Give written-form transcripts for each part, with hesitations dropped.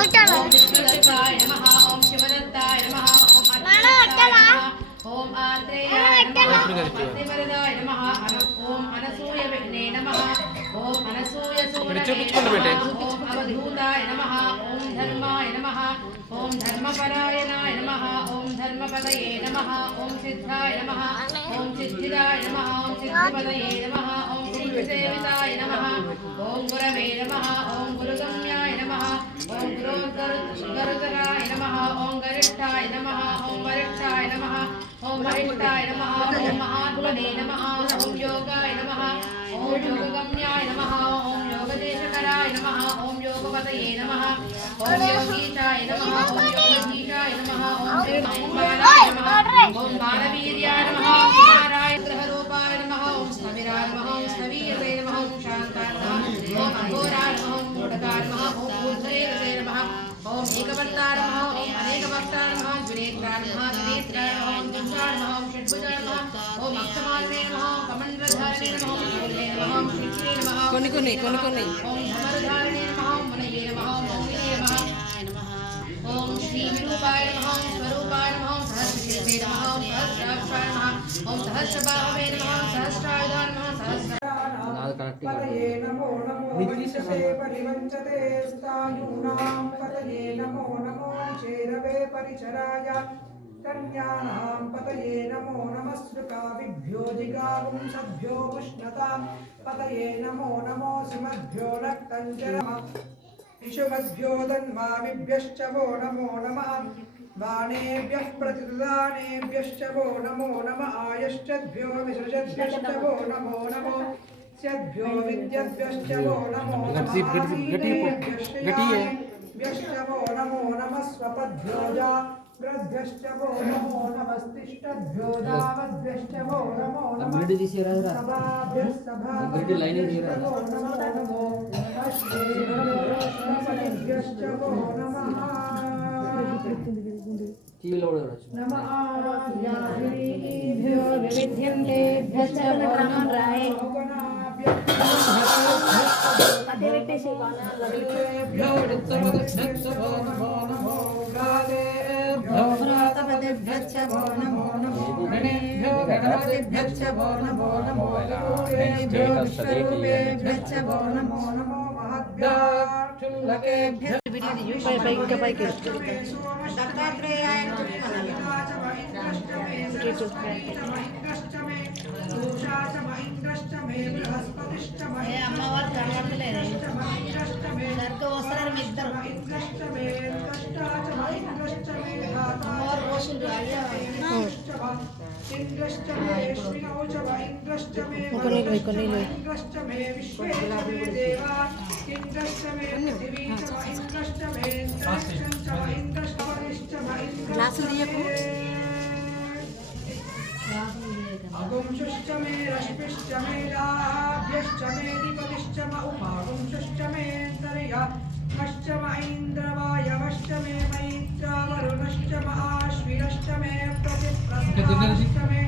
ओम विष्णुदत्ताय नमः ओम शिवदत्ताय नमः ओम आत्रेयाय नमः अतिवरदाय नमः ओम अनसूयविघ्ने नमः ओम अनसूयसूरये ओम अवधूताय नमः ओम धर्माय नमः ओम धर्मपरायणाय नमः ओम धर्मपदये नमः ओम सिद्धाय नमः ओम सिद्धिदाय नमः ओम सिद्धिपदये नमः ओम सिद्धिसेविताय नमः ओम गुरवे नमः ओम गुरुगम्याय नमः ओम गुरुगरुदराय नमः ओम गरिष्ठाय नमः ओम वरिष्ठाय नमः ओम वरिष्ठाय नमः ओम महात्मने नमः ओम योगाय नमः ओम योगगम्याय नमः ओम योगदेशकराय नमः ओम योगपदये नमः ओम योगीशाय नमः ओम योगीशाय नमः ओम बालाय नमः ओम बालवीर्याय नमः ओम कुमाराय ग्रहरूपाय नमः ओम स्थविराय नमः ओम स्थवीयसे नमः ओम शान्ताय नमः ओम अघोराय नमः ओम मूढकाय नमः ओम ऊर्ध्वरेतसे नमः ओम एकवक्ताय नमः ओम अनेकवक्ताय नमः द्विनेत्राय नमः त्रिनेत्राय नमः ओम दुर्गाय नमः ओम षड्भुजाय नमः ओम अक्षमाले नमः ओम कमण्डलधारिणे नमः ओम शूले नमः ओम श्रीक्षे नमः కొన్ని ओम धमरधारिणे नमः ओम मनये नमः ओम मोहिने नमः ओम श्रीविरूपाय नमः ओम स्वरूपाय नमः ओम सहस्रशीर्षे नमः ओम सहस्राक्षाय नमः ओम सहस्रबाहवे नमः ओम सहस्रायुधाय नमः पतये नमो नमो विश्वसे परिवञ्चते स्थायूनां पतये नमो नमो चेरवे परिचराय कन्यानां पतये नमो नमस्रुकाभिभ्यो जिगागुं सभ्यो उष्णतां पतये नमो नमो सुमभ्यो नक्तञ्जरः इषुमभ्यो तन्माविभ्यश्च वो नमो नमः बाणेभ्यः प्रतिदानेभ्यश्च वो नमो नमः आयश्चभ्यो विसृजभ्यश्च वो नमो नमो स्यद्भ्यो विद्यभ्यश्च वो नमो नमः व्यश्च वो नमो नमः स्वपद्भ्यो जाभ्यश्च वो नमो नमस्तिष्ठभ्यो दावद्भ्यश्च वो नमो नमः सभाभ्यश्च वो नमो नमो अश्वेभ्यश्च वो नमः नमः आर्याभ्यो विविध्यन्तेभ्यश्च वो नमः गणपतिभ्यश्च वो नमो नमो गणेभ्यो गणपतिभ्यश्च वो नमो नमो गुरुभ्यो विश्वरूपेभ्यश्च वो नमो नमो महद्भ्यो लकेभ्यः दत्तात्रेयाय अगुंशुश्च मे रश्मिश्च मे लाभ्यश्च मे दिपतिश्च म उपागुंशुश्च मे तर्यश्च म ऐन्द्रवायवश्च मे मैत्रावरुणश्च म आश्विनश्च मे प्रतिप्रस्थाश्च मे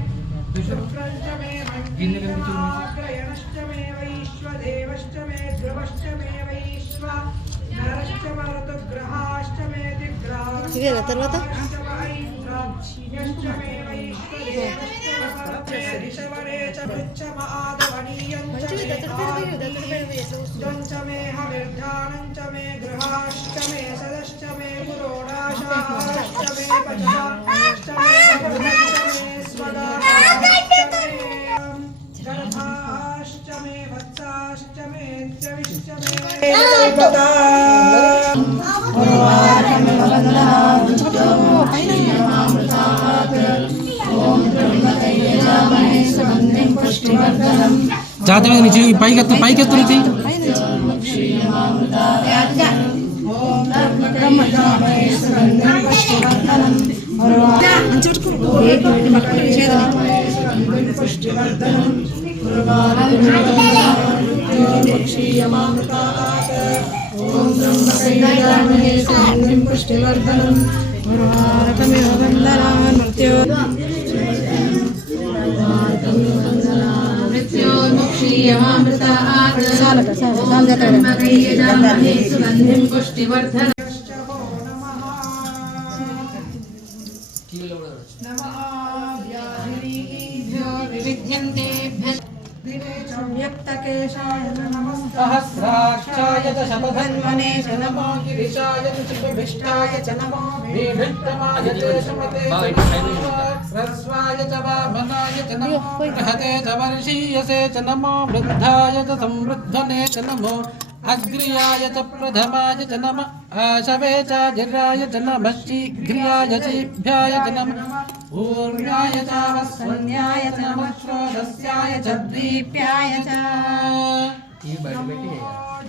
शुक्रश्च मे मञ्जीराग्रयणश्च मे वैश्वदेवश्च मे ध्रुवश्च मे वैश्वनरश्च म ऋतुग्रहाश्च मे दिग्राश्च यश्च मे वैश्वदेवश्च ऋषवरे च पृच्छम आदवनीयं च मे हविर्धानं च मे गृहाश्च मे सदश्च मे पुरोडाशाश्च मे पचाश्च मे भुजश्च मे स्वदाश्च मे गर्भाश्च मे वत्साश्च मे द्रविश्च मे जाते में नीचे पाई करते नीचे मृत्योर्मुक्षीयमामृतात् वेङ्कटेशाय नमः सहस्राक्षाय च शतधन्वने च नमो गिरिशाय च शुभभिष्टाय च नमो वीढिष्टमाय च सुमते ह्रस्वाय च वामनाय च नमो बृहते च वर्षीयसे च नमो वृद्धाय च संवृद्धने च नमो अग्र्याय च प्रथमाय च नमः आशवे च जिराय च नमः शीघ्र्याय चीभ्याय च नमः पूर्ण्याय च वस्वन्याय च नमः षोडस्याय च द्वीप्याय च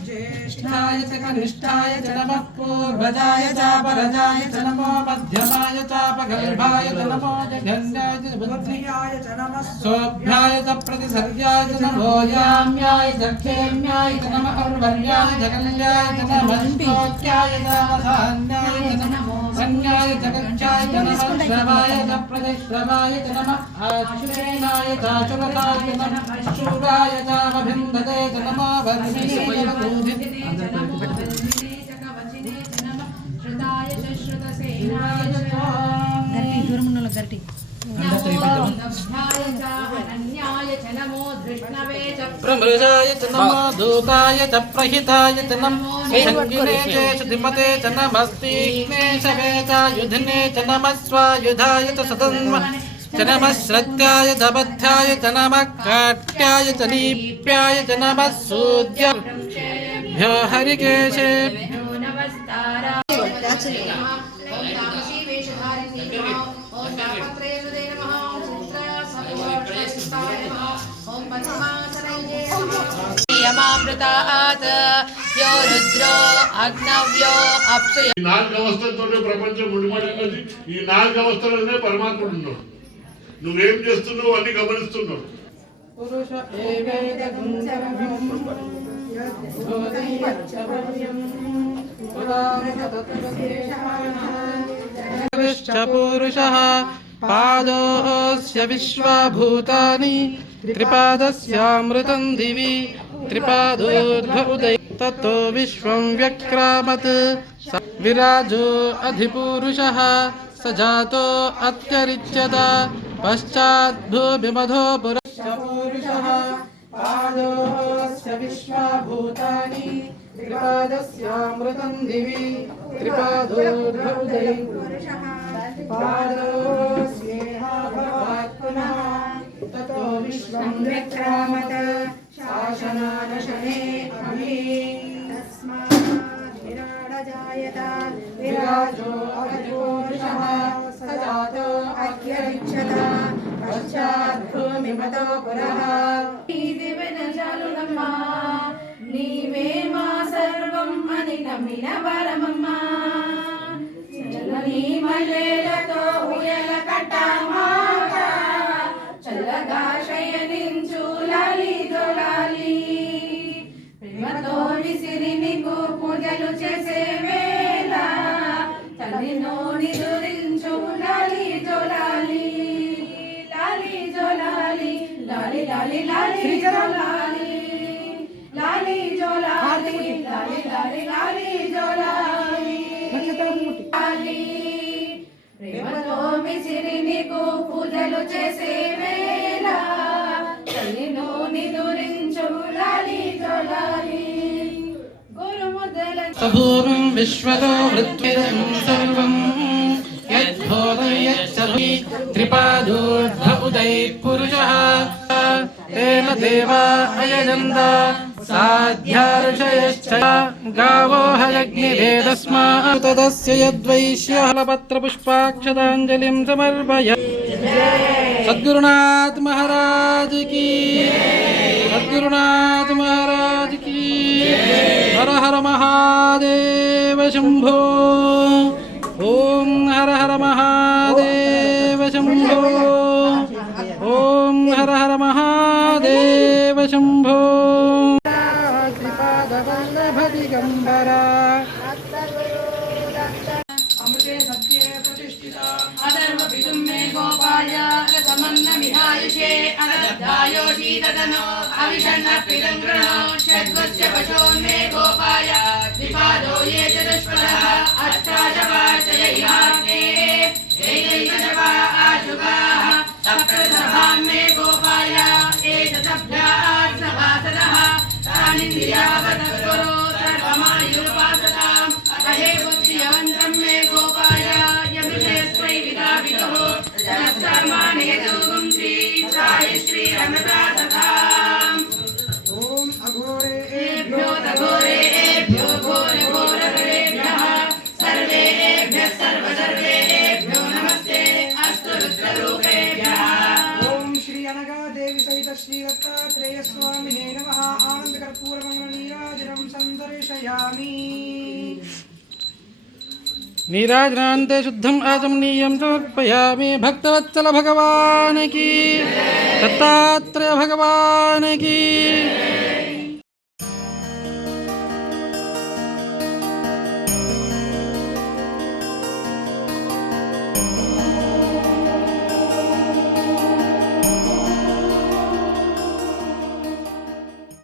ज्येष्ठाय च कनिष्ठाय च नमः पूर्वजाय च परजाय च नमो मध्यमाय च पगल्भाय च नमो जघन्याय च बुद्ध्याय च नमः सोभ्याय च प्रतिसर्याय च नमो याम्याय च क्षेम्याय च नमः अर्वर्याय च कल्याय च नमः स्तोत्याय च वधान्याय च नमो संज्ञाय च कक्षाय च नमः श्रवाय च प्रतिश्रवाय च नमः आश्रेणाय च चुरताय च नमः शूराय च अभिन्दते च नमो प्रमृजाय च नमो दूताय च प्रहिताय च नमो संगिने च सुधिमते च नमस्तीक्ष्णे शवे च युधिने च नमः स्वायुधाय च सतन्व च नमः श्रद्धाय च बद्धाय च नमः काट्याय च लीप्याय च नमः सूद्याभ्यो हरिकेशेभ्यो యమామృతాత్ యో రుద్రో అగ్నవ్యో అప్సయ ఈ నాలుగు అవస్థలతోనే ప్రపంచం ముడిపడినది. ఈ నాలుగు అవస్థలనే పరమాత్ముడు ఉన్నాడు. నువ్వేం చేస్తున్నావు అన్ని గమనిస్తున్నావు. పురుష ఏవేదం సర్వం యద్భూతయచ్చవర్యం పురుషః పాదోస్య విశ్వభూతాని త్రిపాదస్యామృతం దివి త్రిపాదోర్ధ ఉదయ తతో విశ్వం వ్యక్రామత్ విరాజో అధిపురుషః స జాతో అత్యరిచ్యత పశ్చాద్భూమిమధో పురుషః పాదోస్య విశ్వభూతాని త్రిపాదస్యామృతం దివి త్రిపాదోర్ధ ఉదయ పాదోస్యేహ భవాత్ పునః తతో విశ్వం విక్రామత శాసనానశనే అభి తస్మాత్ విరాడజాయత విరాజో అధిపురుషః స జాతో అత్యరిచ్యత పశ్చాద్భూమిమతో పురః దివెనజాలునమ్మా నీవే మా సర్వం అని నమ్మిన వరమమ్మా చల్లని మల్లెలతో ఉయల కట్టమాక చల్లగా శయనించు లాలి జోలాలి ప్రేమతో విసిరి నీకు పూజలు చేసే వేళ తల్లినో నిదురించు లాలి జోలాలి లాలి జోలాలి లాలి లాలి లాలి జోలాలి లాలి జోలాలి లాలి లాలి లాలి జోలాలి ప్రేమతో విసిరి నీకు పూజలు చేసే వేళ తల్లినో నిదురించు లాలి జోలాలి గురుముదల సభూమిం విశ్వతో వృత్విదం సర్వం యద్భూతం యచ్చర్వి త్రిపాదోర్ధ ఉదయ పురుషః తేన దేవా అయజంత సాధ్యార్షయశ్చ గావో హయజ్ఞిరేదస్మాత్ తదస్య యద్వైశ్యహలపత్రపుష్పాక్షతాంజలిం సమర్పయ సద్గురునాథ్ మహారాజ్ की సద్గురునాథ్ మహారాజ్ की హర హర మహాదేవ శంభో ఓం హర హర మహాదేవ శంభో ఓం హర హర మహాదేవ శంభో శ్రీపాదవల్లభ దిగంబరా అమృతే సత్యే ప్రతిష్ఠిత అధర్మ విదుమ్మే గోపాయ రసమన్న విహాయషే అనద్ధాయోషీ తదనో అవిషన్న పిరంగణో షడ్వస్య పశోన్మే గోపాయ ద్విపాదో ఏ చతుష్పదః అష్టాశవాచయైహాగ్నే ఏకైకశవా ఆశుగాః సప్తసభాం మే గోపాయ ఏతసభ్యా సభాసదః धियावतस्वरो सर्वमायुर्वासताम् अहे बुद्धियवन्तं मे गोपाय यमृते स्वै विदाविदुः जनस्कर्माणि यदुगुंसि साय श्रीरमता तथाम् ॐ एभ्यो तघोरेभ्यो घोरघोरधरेभ्यः सर्वेभ्यः सर्वसर्वेभ्यो नमस्ते अस्तु रुद्ररूपेभ्यः ॐ श्री अनगा देवी सहित श्री दत्तात्रेय स्वामिने नमः आनन्दकर्पूरमङ्गलनीराजनं सन्दर्शयामि नीराजनान्ते शुद्धम् आचमनीयं समर्पयामि भक्तवत्सल भगवान् की दत्तात्रेय भगवान् की